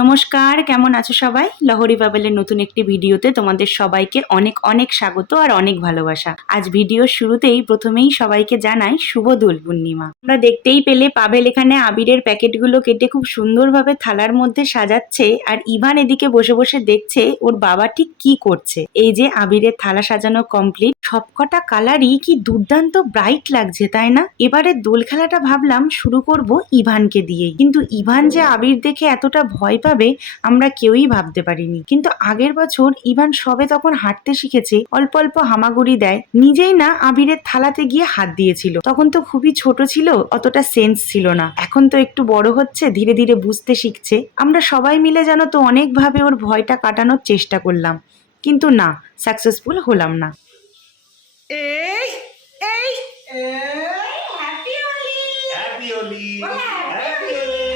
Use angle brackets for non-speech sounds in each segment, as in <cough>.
নমস্কার, কেমন আছো সবাই? লহরি বাবেলের নতুন একটি ভিডিওতে তোমাদের সবাইকে অনেক অনেক স্বাগত আর অনেক ভালোবাসা। আজ ভিডিওর শুরুতেই প্রথমেই সবাইকে জানাই শুভ দোল পূর্ণিমা। আমরা দেখতেই পেলে পাবেল এখানে আবিরের প্যাকেটগুলো কেটে খুব সুন্দরভাবে থালার মধ্যে সাজাচ্ছে আর ইভান এদিকে বসে বসে দেখছে ওর বাবা ঠিক কি করছে। এই যে আবিরের থালা সাজানো কমপ্লিট সবকটা কালারই কি দুর্দান্ত ব্রাইট লাগছে, তাই না? এবারে দোল খেলাটা ভাবলাম শুরু করব ইভানকে দিয়েই। কিন্তু ইভান যে আবির দেখে এতটা ভয় পাবে আমরা কেউই ভাবতে পারিনি। কিন্তু আগের বছর ইভান সবে তখন হাঁটতে শিখেছে অল্প অল্প হামাগুড়ি দেয়। নিজেই না আবিরের থালাতে গিয়ে হাত দিয়েছিল। তখন তো খুবই ছোট ছিল অতটা সেন্স ছিল না। এখন তো একটু বড় হচ্ছে ধীরে ধীরে বুঝতে শিখছে। আমরা সবাই মিলে যেন তো অনেকভাবে ওর ভয়টা কাটানোর চেষ্টা করলাম। কিন্তু না সাকসেসফুল হলাম না। এই এই হ্যাপি হোলি হ্যাপি হোলি বলে হ্যাপি হোলি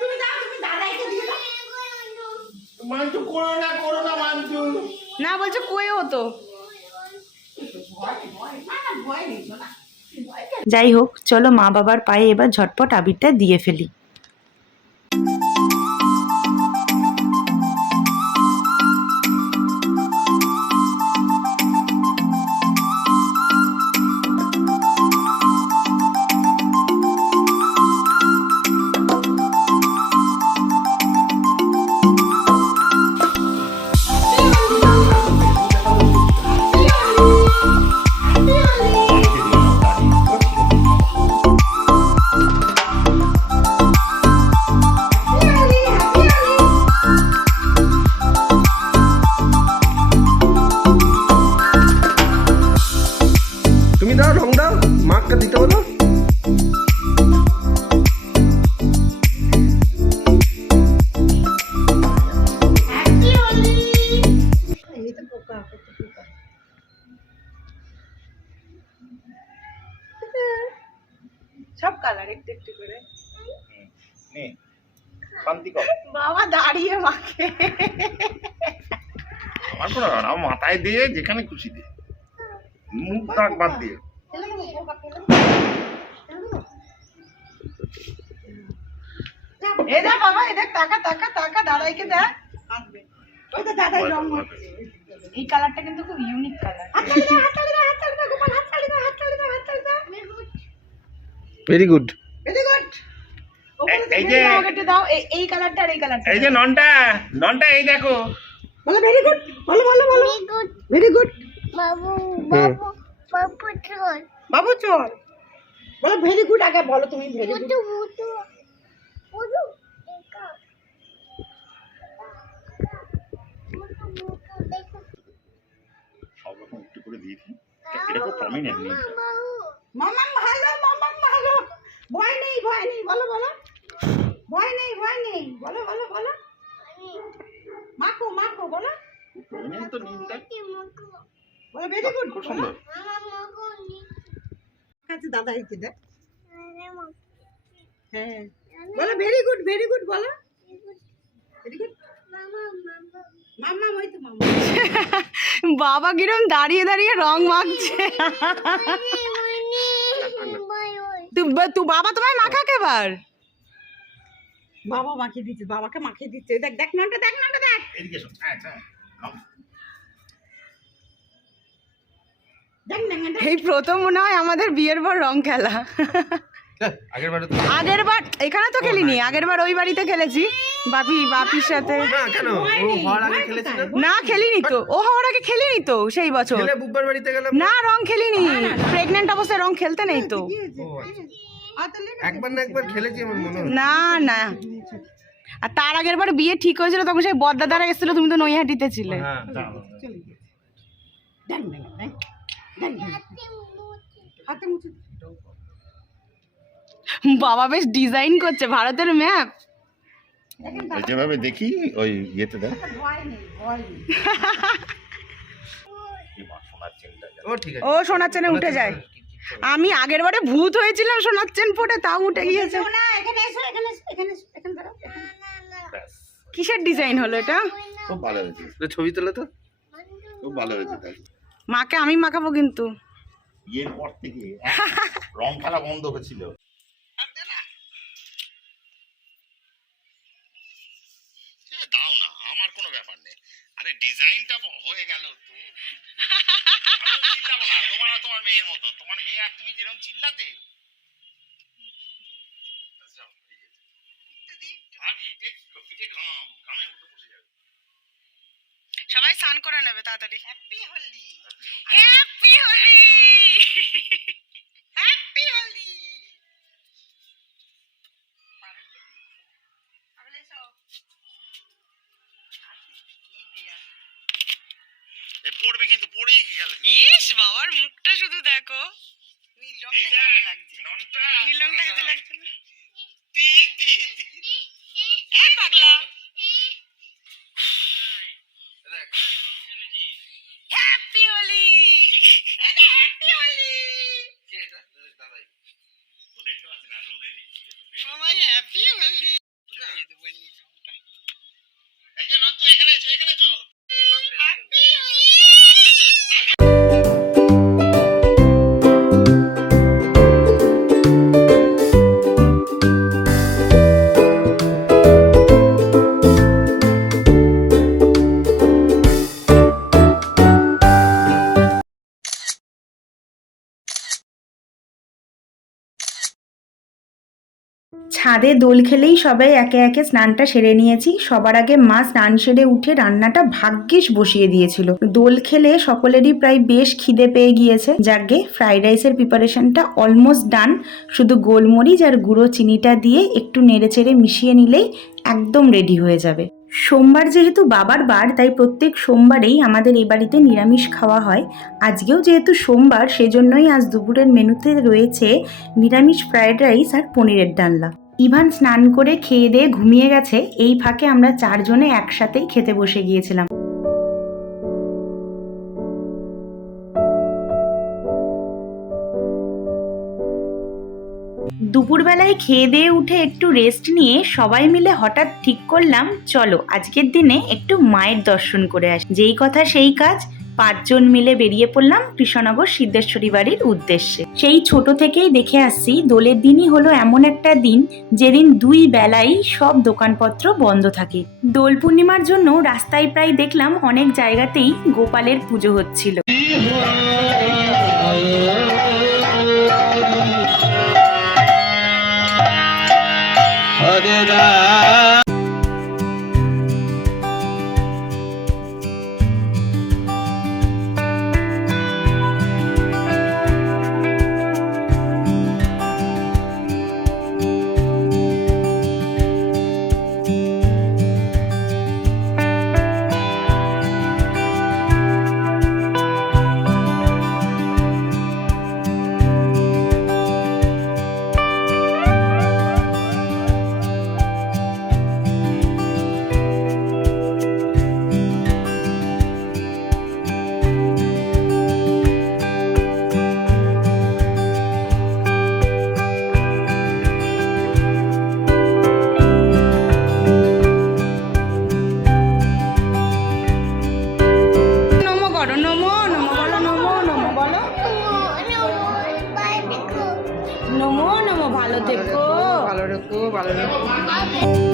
তুমি দাও তুমি দাদাইকে দিয়ে দাও মান্তু করো না করো না মান্তু না বলছে? যাই হোক চলো মা বাবার পায়ে এবার ঝটপট আবিরটা দিয়ে ফেলি সব কালার একটু একটু করে। শান্তি কর। বাবা দাঁড়িয়ে মাকে আমার কোনো না মাথায় দিয়ে যেখানে খুশি দিয়ে মুখ দাগ বাদ দিয়ে। এ দেখ বাবা এ দেখ টাকা টাকা টাকা দাদাইকে দেখ। আসবে ওই তো দাদাই রং হচ্ছে এই কালারটা কিন্তু খুব ইউনিক কালার হাততালি দাও হাততালি দাও হাততালি দাও গোপাল হাততালি দাও হাততালি দাও হাততালি দাও ভেরি গুড ভেরি গুড এই- এই যে- দাও এই- এই কালারটা আর এই কালারটা। এই যে ননটা ননটা এই দেখো। বলো ভেরি গুড বলো বলো বলো। ভেরি গুড বাবু হুম। বাবু বাবু বাবু চল। বাবু চল। বলো ভেরি গুড আগে বলো তুমি ভেরি গুড বুটু বুটু বুটু দেখা বুটু বুটু দেখা সব রকম একটু করে দিয়ে দিই। এটা খুব প্রমিনেন্ট মামাম ভালো মামাম ভালো। ভয় নেই ভয় নেই বলো বলো। ভয় নেই ভয় নেই। বলো বলো বলো। মাখো মাখো বলো। প্রমিনেন্ট তো নীলটা বলো ভেরি গুড খুব সুন্দর। মামা মুকু নি কাছে দাদা এসে দেখ। হ্যাঁ। বলো ভেরি গুড ভেরি গুড বলো। <laughs> বাবা কিরম দাঁড়িয়ে দাঁড়িয়ে রং মাখছে। <laughs> তু বাবা তোমায় মাখাক এবার? বাবা মাখিয়ে দিচ্ছে বাবাকে মাখিয়ে দিচ্ছে। দেখ দেখ নামটা দেখ নামটা দেখ। হ্যাঁ হ্যাঁ দেখ। এই প্রথম মনে হয় আমাদের বিয়ের পর রং খেলা। <laughs> আগের বারে তো আগের বার এখানে তো খেলিনি আগের বার ওই বাড়িতে খেলেছি। বাপি বাপির সাথে। না কেন? ও হওয়ার আগে খেলেছিল না? খেলিনি তো। ও হওয়ার আগে খেলিনি তো সেই বছর। খেলে বুব্বার বাড়িতে গেলাম না রং খেলিনি। প্রেগনেন্ট অবস্থায় রং খেলতে নেই তো। আচ্ছা। একবার না একবার খেলেছি আমার মনে না না। আর তার আগের বার বিয়ে ঠিক হয়েছিল তখন সেই বদ্দা দ্বারা এসেছিল তুমি তো নৈহাটিতে ছিলে। হ্যাঁ হাতে মুছে বাবা বেশ ডিজাইন করছে ভারতের ম্যাপ যেভাবে দেখি ওই ইয়েতে দেখ। ও ঠিক আছে। সোনার চেনে উঠে যায়। আমি আগের বারে ভূত হয়েছিলাম সোনার চেন পড়ে তাও উঠে গিয়েছে। কিসের ডিজাইন হলো এটা? খুব ভালো হয়েছে। তো ছবি তোলে তো? খুব ভালো হয়েছে মাকে আমি মাখাবো কিন্তু। বিয়ের পর থেকে রং খেলা বন্ধ হয়েছিল। আরে ডিজাইনটা হয়ে গেল তো। চিল্লাবো না তোমার তোমার মেয়ের মতো। তোমার মেয়ে আর তুমি যেরকম চিল্লাতে। আচ্ছা, সবাই স্নান করে নেবে তাড়াতাড়ি। হ্যাপি হোলি হ্যাপি হোলি পড়েই গেল ইস বাবার মুখটা শুধু দেখো। নীল রংটা খেতে লাগছে? না। এই পাগলা। দেখ। হ্যাপি হোলি এটা হ্যাপি হোলি কে এটা? দাদাই। ও দেখতে পাচ্ছি না, রোদে দিচ্ছি। মামা হ্যাপি হোলি ছাদে দোল খেলেই সবাই একে একে স্নানটা সেরে নিয়েছি। সবার আগে মা স্নান সেরে উঠে রান্নাটা ভাগ্যিস বসিয়ে দিয়েছিল। দোল খেলে সকলেরই প্রায় বেশ খিদে পেয়ে গিয়েছে। যাকে ফ্রাইড রাইসের প্রিপারেশনটা অলমোস্ট ডান। শুধু গোলমরিচ আর গুঁড়ো চিনিটা দিয়ে একটু নেড়ে চেড়ে মিশিয়ে নিলেই একদম রেডি হয়ে যাবে। সোমবার যেহেতু বাবার বার, তাই প্রত্যেক সোমবারেই আমাদের এই বাড়িতে নিরামিষ খাওয়া হয়। আজকেও যেহেতু সোমবার, সেজন্যই আজ দুপুরের মেনুতে রয়েছে নিরামিষ ফ্রায়েড রাইস আর পনিরের ডালনা। ইভান স্নান করে খেয়ে দিয়ে ঘুমিয়ে গেছে। এই ফাঁকে আমরা চারজনে একসাথেই খেতে বসে গিয়েছিলাম। দুপুরবেলায় খেয়ে দিয়ে উঠে একটু রেস্ট নিয়ে সবাই মিলে হঠাৎ ঠিক করলাম, চলো আজকের দিনে একটু মায়ের দর্শন করে আসি। যেই কথা সেই কাজ, পাঁচজন মিলে বেরিয়ে পড়লাম কৃষ্ণনগর সিদ্ধেশ্বরী বাড়ির উদ্দেশ্যে। সেই ছোট থেকেই দেখে আসছি, দোলের দিনই হলো এমন একটা দিন, যেদিন দুই বেলাই সব দোকানপত্র বন্ধ থাকে। দোল পূর্ণিমার জন্য রাস্তায় প্রায় দেখলাম অনেক জায়গাতেই গোপালের পুজো হচ্ছিল। ভালো রেখো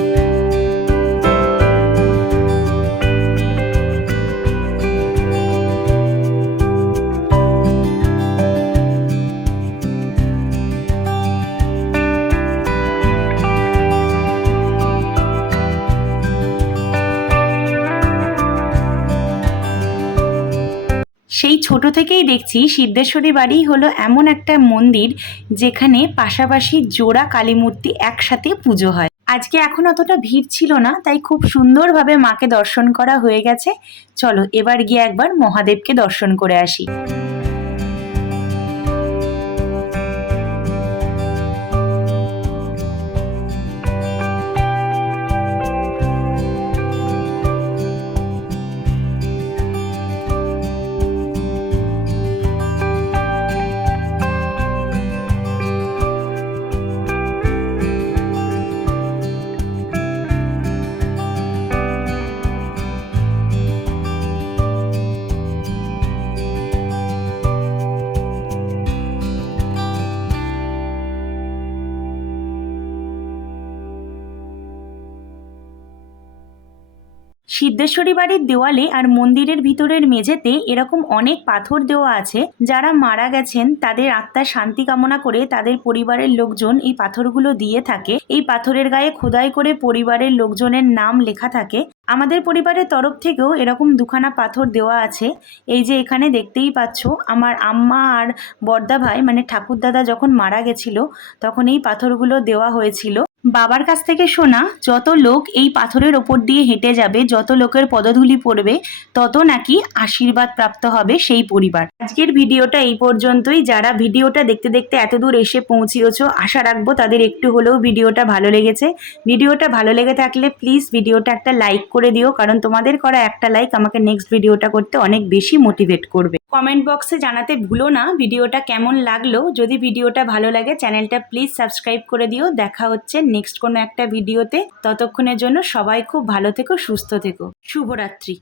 সেই ছোট থেকেই দেখছি সিদ্ধেশ্বরী বাড়ি হলো এমন একটা মন্দির যেখানে পাশাপাশি জোড়া কালী মূর্তি একসাথে পুজো হয়। আজকে এখন অতটা ভিড় ছিল না, তাই খুব সুন্দরভাবে মাকে দর্শন করা হয়ে গেছে। চলো এবার গিয়ে একবার মহাদেবকে দর্শন করে আসি। সিদ্ধেশ্বরী বাড়ির দেওয়ালে আর মন্দিরের ভিতরের মেঝেতে এরকম অনেক পাথর দেওয়া আছে। যারা মারা গেছেন, তাদের আত্মার শান্তি কামনা করে তাদের পরিবারের লোকজন এই পাথরগুলো দিয়ে থাকে। এই পাথরের গায়ে খোদাই করে পরিবারের লোকজনের নাম লেখা থাকে। আমাদের পরিবারের তরফ থেকেও এরকম দুখানা পাথর দেওয়া আছে। এই যে এখানে দেখতেই পাচ্ছ, আমার আম্মা আর বর্দা ভাই মানে ঠাকুরদাদা যখন মারা গেছিল, তখন এই পাথরগুলো দেওয়া হয়েছিল। বাবার কাছ থেকে শোনা, যত লোক এই পাথরের ওপর দিয়ে হেঁটে যাবে, যত লোকের পদধূলি পড়বে, তত নাকি আশীর্বাদ প্রাপ্ত হবে সেই পরিবার। আজকের ভিডিওটা এই পর্যন্তই। যারা ভিডিওটা দেখতে দেখতে এত দূর এসে পৌঁছিয়েছো, আশা রাখব তাদের একটু হলেও ভিডিওটা ভালো লেগেছে। ভিডিওটা ভালো লেগে থাকলে প্লিজ ভিডিওটা একটা লাইক করে দিও, কারণ তোমাদের করা একটা লাইক আমাকে নেক্সট ভিডিওটা করতে অনেক বেশি মোটিভেট করবে। কমেন্ট বক্সে জানাতে ভুলো না। ভিডিওটা কেমন লাগল? যদি ভিডিওটা ভালো লাগে, চ্যানেলটা প্লিজ সাবস্ক্রাইব করে দিও। দেখা হচ্ছে নেক্সট কোনো একটা ভিডিওতে। ততক্ষণের জন্য সবাই খুব ভালো থেকো, সুস্থ থেকো। শুভরাত্রি।